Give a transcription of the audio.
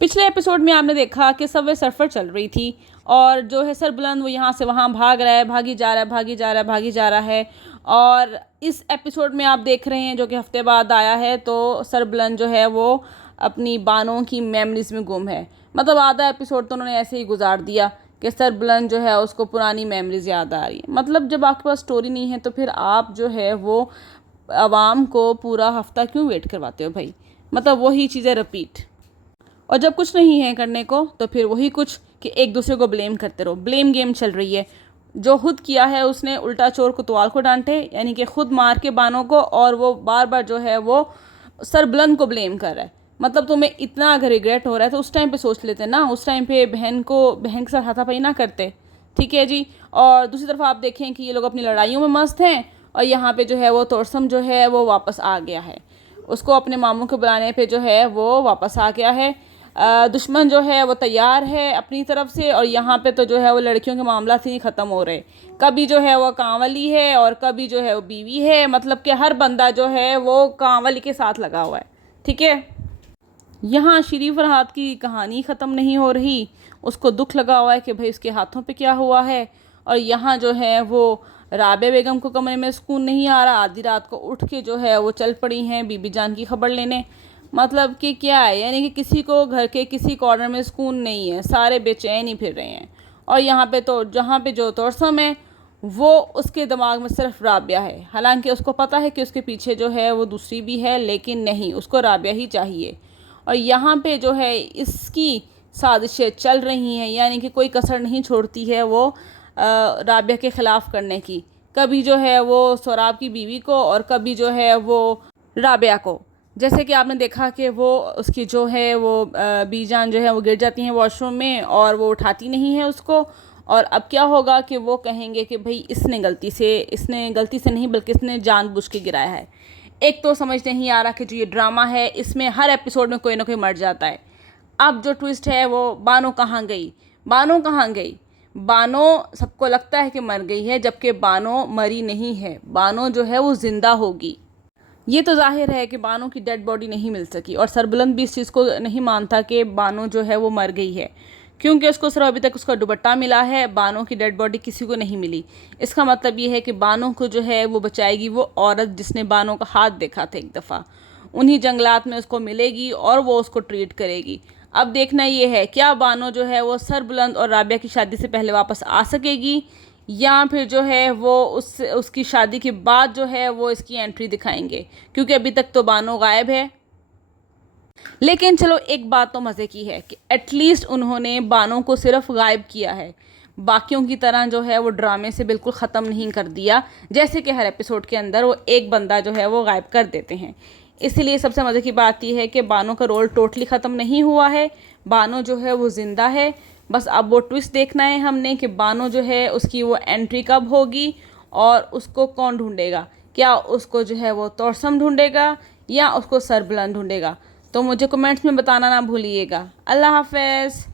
पिछले एपिसोड में आपने देखा कि सबवे सर्फर चल रही थी और जो है सरबुलंद वो यहाँ से वहाँ भाग रहा है, भागी जा रहा है, भागी जा रहा है, भागी जा रहा है। और इस एपिसोड में आप देख रहे हैं जो कि हफ्ते बाद आया है, तो सरबुलंद जो है वो अपनी बानों की मेमोरीज में गुम है। मतलब आधा एपिसोड तो उन्होंने ऐसे ही गुजार दिया कि सरबुलंद जो है उसको पुरानी मेमोरीज याद आ रही है। मतलब जब आपके पास स्टोरी नहीं है तो फिर आप जो है वो आवाम को पूरा हफ्ता क्यों वेट करवाते हो भाई। मतलब वही चीज़ें रिपीट। और जब कुछ नहीं है करने को तो फिर वही कुछ कि एक दूसरे को ब्लेम करते रहो। ब्लेम गेम चल रही है। जो खुद किया है उसने उल्टा चोर कोतवाल को डांटे, यानी कि खुद मार के बानों को, और वो बार बार जो है वो सरबुलंद को ब्लेम कर रहा है। मतलब तुम्हें इतना अगर रिग्रेट हो रहा है तो उस टाइम पे सोच लेते ना, उस टाइम पे बहन के साथ हाथापाई ना करते। ठीक है जी। और दूसरी तरफ आप देखें कि ये लोग अपनी लड़ाइयों में मस्त हैं और यहाँ पे जो है वो तोरसम जो है वो वापस आ गया है। उसको अपने मामू के बुलाने पे जो है वो वापस आ गया है। दुश्मन जो है वो तैयार है अपनी तरफ से, और यहाँ पे तो जो है वो लड़कियों के मामला से ही ख़त्म हो रहे। कभी जो है वो कांवली है और कभी जो है वो बीवी है। मतलब कि हर बंदा जो है वो कांवली के साथ लगा हुआ है। ठीक है। यहाँ शरीफ फरहाद की कहानी ख़त्म नहीं हो रही। उसको दुख लगा हुआ है कि भाई उसके हाथों पे क्या हुआ है। और यहाँ जो है वो राबे बेगम को कमरे में सुकून नहीं आ रहा। आधी रात को उठ के जो है वो चल पड़ी हैं बीबी जान की खबर लेने। मतलब कि क्या है, यानी कि किसी को घर के किसी कॉर्नर में सुकून नहीं है, सारे बेचैन ही फिर रहे हैं। और यहाँ पे तो जहाँ पे जो तोरसम है वो उसके दिमाग में सिर्फ राबिया है। हालांकि उसको पता है कि उसके पीछे जो है वो दूसरी भी है, लेकिन नहीं, उसको राबिया ही चाहिए। और यहाँ पे जो है इसकी साजिशें चल रही हैं, यानी कि कोई कसर नहीं छोड़ती है वो राबिया के ख़िलाफ़ करने की। कभी जो है वो सोराब की बीवी को और कभी जो है वो राबिया को। जैसे कि आपने देखा कि वो उसकी जो है वो बीजान जो है वो गिर जाती हैं वॉशरूम में और वो उठाती नहीं है उसको। और अब क्या होगा कि वो कहेंगे कि भाई इसने गलती से नहीं बल्कि इसने जानबूझ के गिराया है। एक तो समझ नहीं आ रहा कि जो ये ड्रामा है इसमें हर एपिसोड में कोई ना कोई मर जाता है। अब जो ट्विस्ट है वो बानो कहाँ गई, बानो कहाँ गई। बानो सबको लगता है कि मर गई है, जबकि बानो मरी नहीं है। बानो जो है वो ज़िंदा होगी। ये तो जाहिर है कि बानो की डेड बॉडी नहीं मिल सकी, और सरबुलंद भी इस चीज़ को नहीं मानता कि बानो जो है वो मर गई है, क्योंकि उसको सिर्फ अभी तक उसका दुपट्टा मिला है। बानो की डेड बॉडी किसी को नहीं मिली। इसका मतलब ये है कि बानो को जो है वो बचाएगी वो औरत जिसने बानो का हाथ देखा था एक दफ़ा। उन्हीं जंगलात में उसको मिलेगी और वो उसको ट्रीट करेगी। अब देखना ये है क्या बानो जो है वो सरबुलंद और राबिया की शादी से पहले वापस आ सकेगी, या फिर जो है वो उसकी शादी के बाद जो है वो इसकी एंट्री दिखाएंगे, क्योंकि अभी तक तो बानो गायब है। लेकिन चलो एक बात तो मज़े की है कि एटलीस्ट उन्होंने बानो को सिर्फ गायब किया है, बाकियों की तरह जो है वो ड्रामे से बिल्कुल ख़त्म नहीं कर दिया, जैसे कि हर एपिसोड के अंदर वो एक बंदा जो है वो गायब कर देते हैं। इसलिए सबसे मज़े की बात यह है कि बानो का रोल टोटली ख़त्म नहीं हुआ है। बानो जो है वो ज़िंदा है। बस अब वो ट्विस्ट देखना है हमने कि बानो जो है उसकी वो एंट्री कब होगी और उसको कौन ढूंढेगा। क्या उसको जो है वो तोरसम ढूंढेगा या उसको सरबुलंद ढूंढेगा। तो मुझे कमेंट्स में बताना ना भूलिएगा। अल्लाह हाफ़िज़।